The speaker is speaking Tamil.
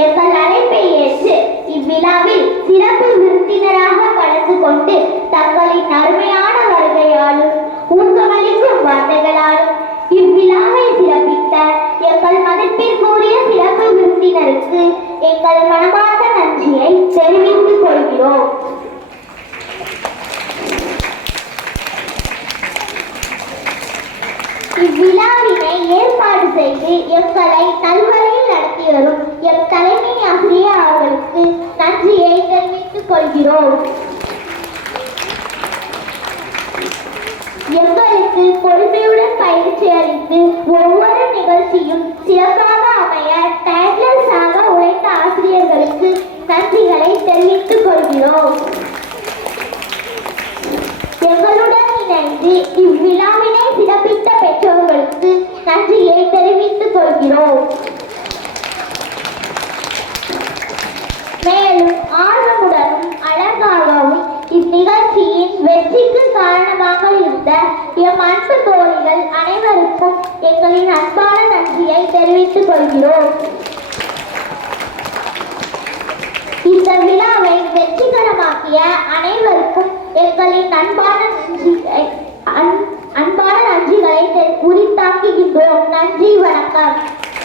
எங்கள் அழைப்பை ஏற்று இவ்விழாவில் சிறப்பு விருந்தினராக கலந்து கொண்டு தங்களின் அருமையான வருகையாலும் ஊக்கமளிக்கும் வார்த்தைகளாலும் இவ்விழாவை சிறப்பித்த எங்கள் மதிப்பிற்குரிய சிறப்பு விருந்தினருக்கு எங்கள் மனமார்ந்த நன்றியை தெரிவித்துக் கொள்கிறோம். இவ்விழாவினை ஏற்பாடு செய்து எங்களை நல்வழியில் நடத்தி வரும் எம் தலைமை ஆசிரியர் அவர்களுக்கு நன்றியை தெரிவித்துக் கொள்கிறோம். எங்களுக்கு பொறுமையுடன் பயிற்சி அளித்து ஒவ்வொரு நிகழ்ச்சியும் சிறப்பாக அமைய டயர்லெஸ்ஸாக உழைத்த ஆசிரியர்களுக்கு நன்றிகளை தெரிவித்துக் கொள்கிறோம். எங்களுடன் இணைந்து இவ்விழாவினை சிறப்பித்த பெற்றோர்களுக்கு நன்றியை தெரிவித்துக் கொள்கிறோம். மேலும் ஆர்வமுடனும் அழகாகவும் இந்நிகழ்ச்சியின் வெற்றிக்கு காரணமாக இருந்த எம் அன்பு தோழிகள் அனைவருக்கும் எங்களின் அன்பான நன்றியை தெரிவித்துக் கொள்கிறோம்.